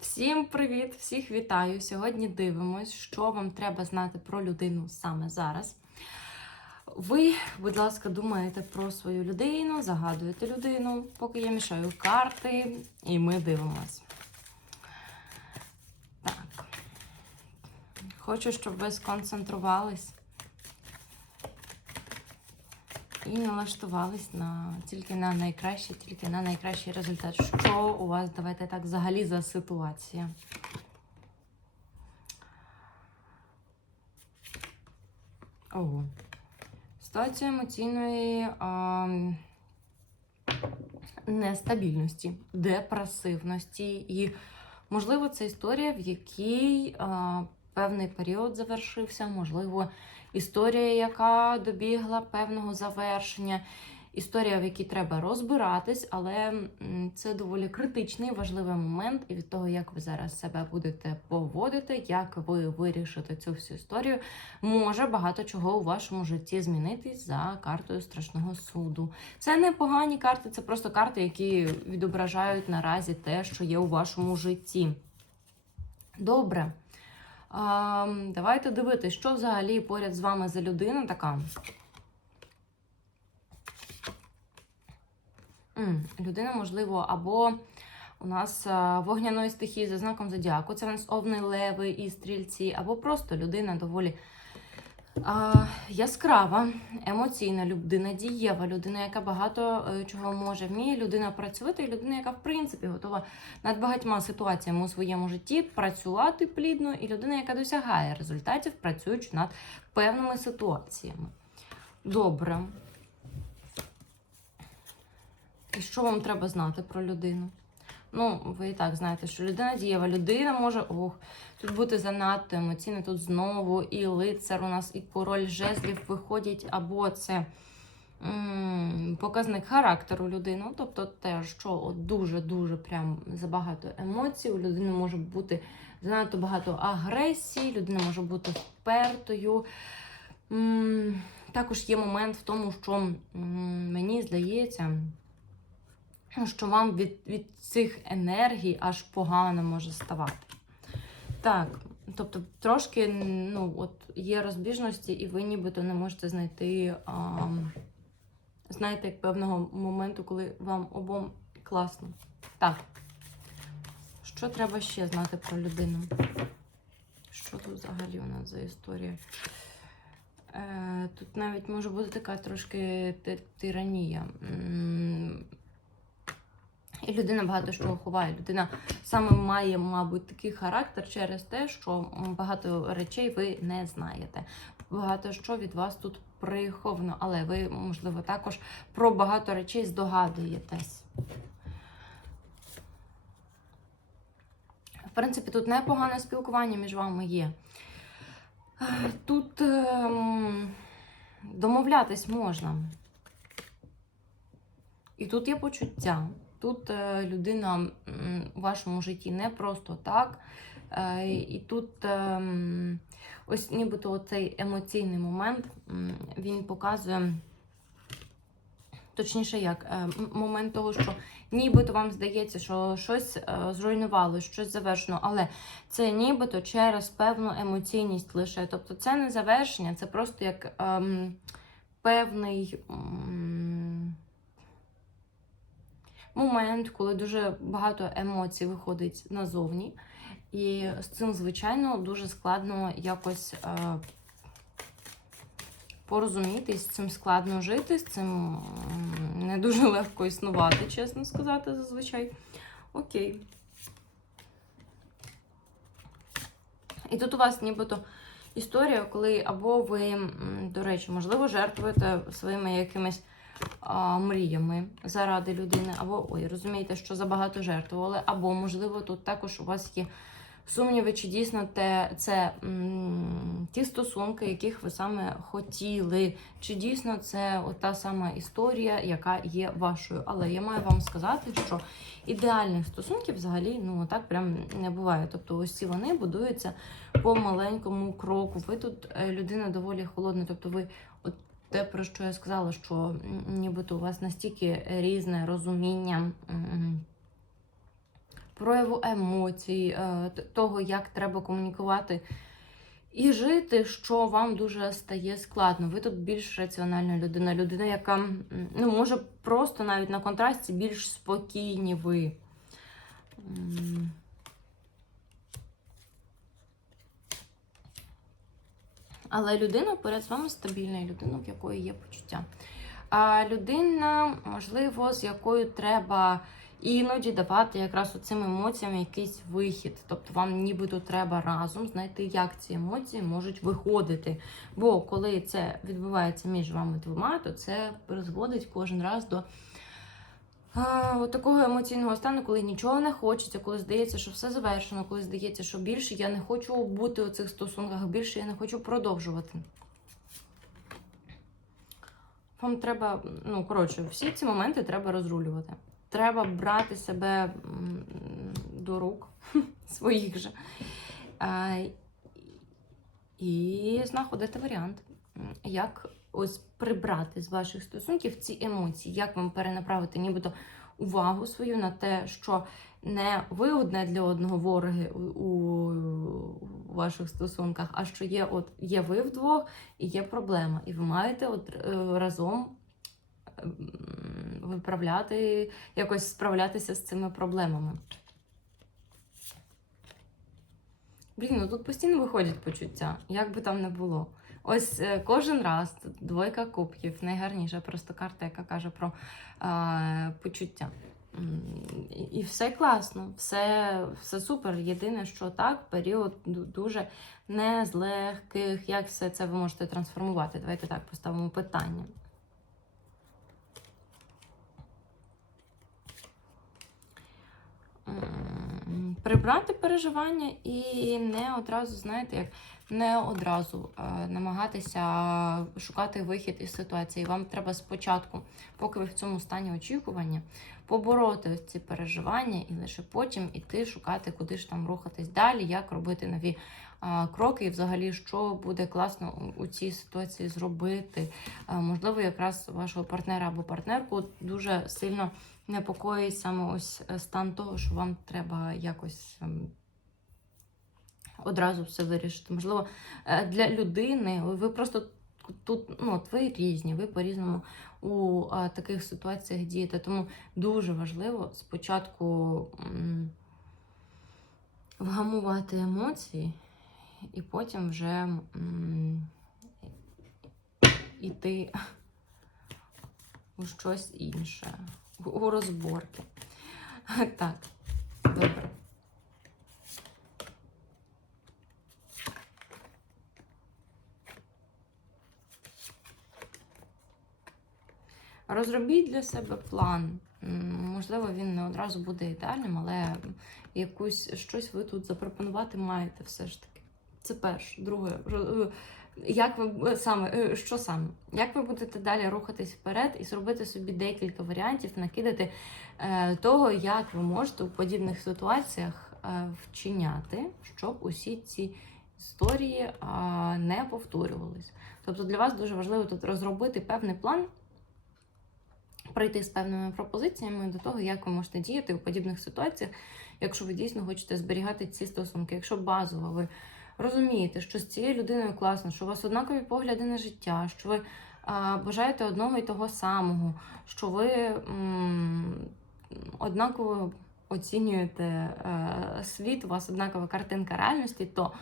Всім привіт! Всіх вітаю! Сьогодні дивимось, що вам треба знати про людину саме зараз. Ви, будь ласка, думаєте про свою людину, загадуєте людину, поки я мішаю карти, і ми дивимось. Так. Хочу, щоб ви сконцентрувались і налаштувались на тільки на найкраще, тільки на найкращий результат. Що у вас, давайте так, взагалі за ситуація? Ого. Ситуація емоційної а, нестабільності, депресивності. І, можливо, це історія, в якій а, певний період завершився, можливо, історія, яка добігла певного завершення, історія, в якій треба розбиратись, але це доволі критичний важливий момент, і від того, як ви зараз себе будете поводити, як ви вирішите цю всю історію, може багато чого у вашому житті змінитись за картою страшного суду. Це не погані карти, це просто карти, які відображають наразі те, що є у вашому житті. Добре. Давайте дивитись, що взагалі поряд з вами за людина така. Людина, можливо, або у нас вогняної стихії за знаком зодіаку. Це в нас овни, леви і стрільці, або просто людина доволі яскрава, емоційна людина, дієва, людина, яка багато е, чого може, вміє, людина працювати, і людина, яка в принципі готова над багатьма ситуаціями у своєму житті працювати плідно, і людина, яка досягає результатів, працюючи над певними ситуаціями. Добре. І що вам треба знати про людину? Ну, ви і так знаєте, що людина дієва, людина може ох, тут бути занадто емоційно, тут знову і лицар у нас, і король жезлів виходять, або це м, показник характеру людини. Ну, Тобто те, що дуже-дуже прям забагато емоцій, у людини може бути занадто багато агресії, людина може бути впертою. М, Також є момент в тому, що м, мені здається, що вам від, від цих енергій аж погано може ставати. Так, тобто трошки ну, от є розбіжності, і ви нібито не можете знайти, а, знаєте, як певного моменту, коли вам обом класно. Так. Що треба ще знати про людину? Що тут взагалі у нас за історія? Е, тут навіть може бути така трошки тиранія. І людина багато що ховає. Людина саме має, мабуть, такий характер через те, що багато речей ви не знаєте. Багато що від вас тут приховано, але ви, можливо, також про багато речей здогадуєтесь. В принципі, тут непогане спілкування між вами є. Тут ем, домовлятись можна. І тут є почуття. Тут е, людина у вашому житті не просто так. Е, і тут ем, ось нібито цей емоційний момент він показує, точніше, як е, момент того, що нібито вам здається, що щось зруйнувало, щось завершено, але це нібито через певну емоційність лише. Тобто це не завершення, це просто як ем, певний. Момент, коли дуже багато емоцій виходить назовні. І з цим, звичайно, дуже складно якось е, порозумітись, з цим складно жити, з цим не дуже легко існувати, чесно сказати, зазвичай. Окей. І тут у вас нібито історія, коли або ви, до речі, можливо, жертвуєте своїми якимись а, мріями заради людини, або ой, розумієте, що забагато жертвували, або, можливо, тут також у вас є сумніви, чи дійсно те, це м, ті стосунки, яких ви саме хотіли, чи дійсно це та сама історія, яка є вашою. Але я маю вам сказати, що ідеальних стосунків взагалі ну так прям не буває. Тобто, ось ці вони будуються по маленькому кроку. Ви тут е, людина доволі холодна, тобто ви те, про що я сказала, що нібито у вас настільки різне розуміння прояву емоцій, е, того, як треба комунікувати і жити, що вам дуже стає складно. Ви тут більш раціональна людина, людина, яка ну, може просто навіть на контрасті більш спокійні ви. Але людина поряд з вами стабільна, людина, в якої є почуття. А людина, можливо, з якою треба іноді давати якраз цим емоціям якийсь вихід. Тобто вам нібито треба разом знайти, як ці емоції можуть виходити. Бо коли це відбувається між вами двома, то це призводить кожен раз до от такого емоційного стану, коли нічого не хочеться, коли здається, що все завершено, коли здається, що більше я не хочу бути у цих стосунках, більше я не хочу продовжувати. Вам треба, ну, коротше, всі ці моменти треба розрулювати. Треба брати себе до рук своїх же. І знаходити варіант, як ось прибрати з ваших стосунків ці емоції, як вам перенаправити нібито увагу свою на те, що не ви одне для одного вороги у, у ваших стосунках, а що є, от, є ви вдвох і є проблема. І ви маєте от, е, разом виправляти, якось справлятися з цими проблемами. Блін, ну тут постійно виходять почуття, як би там не було. Ось е, кожен раз двойка кубків, найгарніша просто карта, яка каже про е, почуття. І все класно, все, все супер. Єдине, що так, період дуже не з легких. Як все це ви можете трансформувати? Давайте так поставимо питання. М, Прибрати переживання і не одразу, знаєте, як не одразу е, намагатися шукати вихід із ситуації. Вам треба спочатку, поки ви в цьому стані очікування, побороти ці переживання і лише потім іти шукати, куди ж там рухатись далі, як робити нові кроки, і взагалі, що буде класно у, цій ситуації зробити. Можливо, якраз вашого партнера або партнерку дуже сильно непокоїть саме ось е, стан того, що вам треба якось. ем, Одразу все вирішити. Можливо, е, для людини ви просто тут ну, ви різні, ви по-різному у таких ситуаціях дієте. Тому дуже важливо спочатку вгамувати емоції, і потім вже м, іти у щось інше, у розборки. Так, добре. Розробіть для себе план. Можливо, він не одразу буде ідеальним, але якусь щось ви тут запропонувати маєте все ж таки. Це перше. Друге, е, як ви е, саме, е, що саме? Як ви будете далі рухатись вперед і зробити собі декілька варіантів, накидати того, як ви можете у подібних ситуаціях вчиняти, щоб усі ці історії не повторювались. Тобто для вас дуже важливо тут розробити певний план, прийти з певними пропозиціями до того, як ви можете діяти у подібних ситуаціях, якщо ви дійсно хочете зберігати ці стосунки. Якщо базово ви розумієте, що з цією людиною класно, що у вас однакові погляди на життя, що ви а, бажаєте одного і того самого, що ви м, однаково оцінюєте е, світ, у вас однакова картинка реальності, то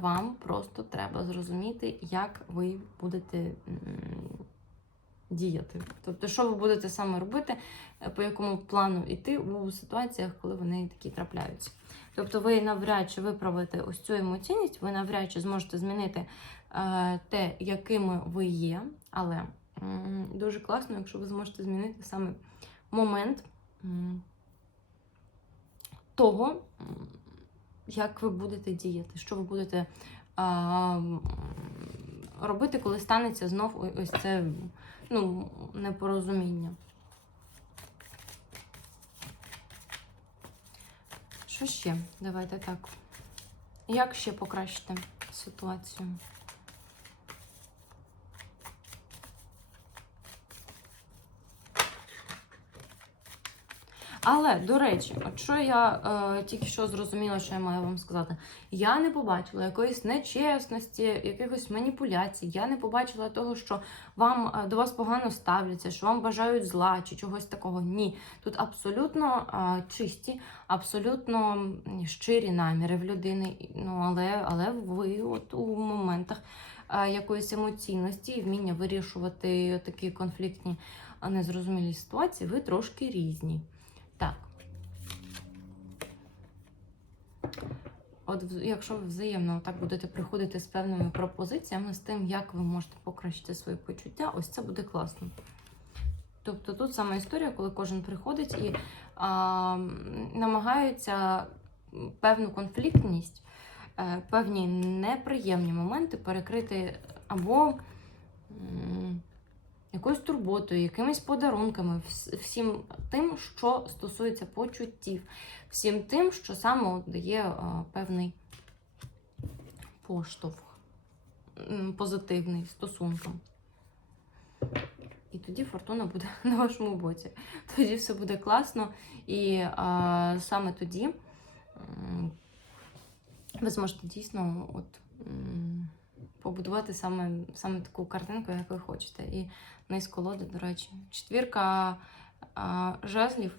вам просто треба зрозуміти, як ви будете м, діяти. Тобто, що ви будете саме робити, по якому плану йти у ситуаціях, коли вони такі трапляються. Тобто, ви навряд чи виправите ось цю емоційність, ви навряд чи зможете змінити е, те, якими ви є, але дуже класно, якщо ви зможете змінити саме момент того, як ви будете діяти, що ви будете робити, коли станеться знов ось це ну, непорозуміння. Що ще? Давайте так. Як ще покращити ситуацію? Але, до речі, от що я е, тільки що зрозуміла, що я маю вам сказати. Я не побачила якоїсь нечесності, якихось маніпуляцій. Я не побачила того, що вам е, до вас погано ставляться, що вам бажають зла чи чогось такого. Ні. Тут абсолютно е, чисті, абсолютно щирі наміри в людини. Ну, але, але ви от у моментах е, якоїсь емоційності і вміння вирішувати такі конфліктні, незрозумілі ситуації, ви трошки різні. Так. От якщо ви взаємно так будете приходити з певними пропозиціями, з тим, як ви можете покращити свої почуття, ось це буде класно. Тобто тут саме історія, коли кожен приходить і а, намагається певну конфліктність, е, певні неприємні моменти перекрити або якоюсь турботою, якимись подарунками, всім тим, що стосується почуттів, всім тим, що саме дає е, певний поштовх позитивний стосункам. І тоді фортуна буде на вашому боці. Тоді все буде класно. І а, саме тоді ви зможете дійсно от, побудувати саме, саме таку картинку, як ви хочете. І низ колоди, до речі. Четвірка а, жезлів.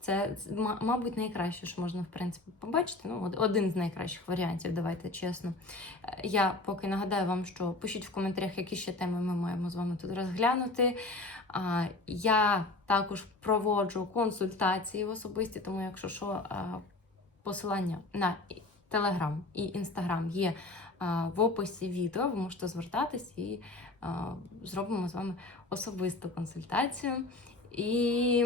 Це, мабуть, найкраще, що можна, в принципі, побачити. Ну, один з найкращих варіантів, давайте чесно. Я поки нагадаю вам, що пишіть в коментарях, які ще теми ми маємо з вами тут розглянути. Я також проводжу консультації в особисті, тому якщо що, посилання на Телеграм і Інстаграм є в описі відео, ви можете звертатись і зробимо з вами особисту консультацію. І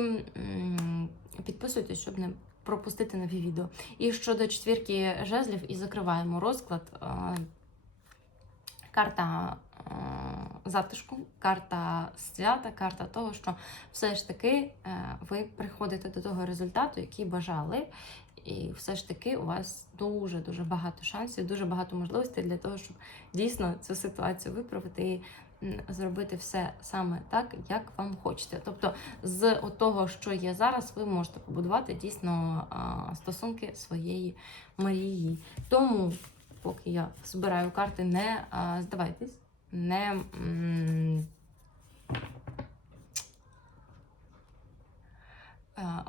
підписуйтесь, щоб не пропустити нові відео. І щодо четвірки жезлів, і закриваємо розклад. Карта затишку, карта свята, карта того, що все ж таки е, ви приходите до того результату, який бажали. І все ж таки у вас дуже-дуже багато шансів, дуже багато можливостей для того, щоб дійсно цю ситуацію виправити і зробити все саме так, як вам хочете. Тобто, з того, що є зараз, ви можете побудувати дійсно стосунки своєї мрії. Тому, поки я збираю карти, не здавайтесь, не. м, е,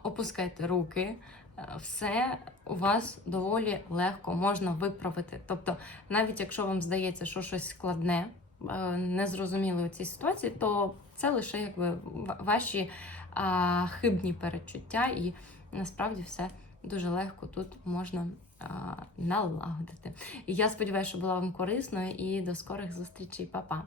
Опускайте руки, Е, все у вас доволі легко можна виправити. Тобто, навіть якщо вам здається, що щось складне, е, незрозуміле у цій ситуації, то це лише якби ва- ваші а, хибні передчуття, і насправді все дуже легко тут можна а, налагодити. Я сподіваюся, що була вам корисною і до скорих зустрічей, Па-па!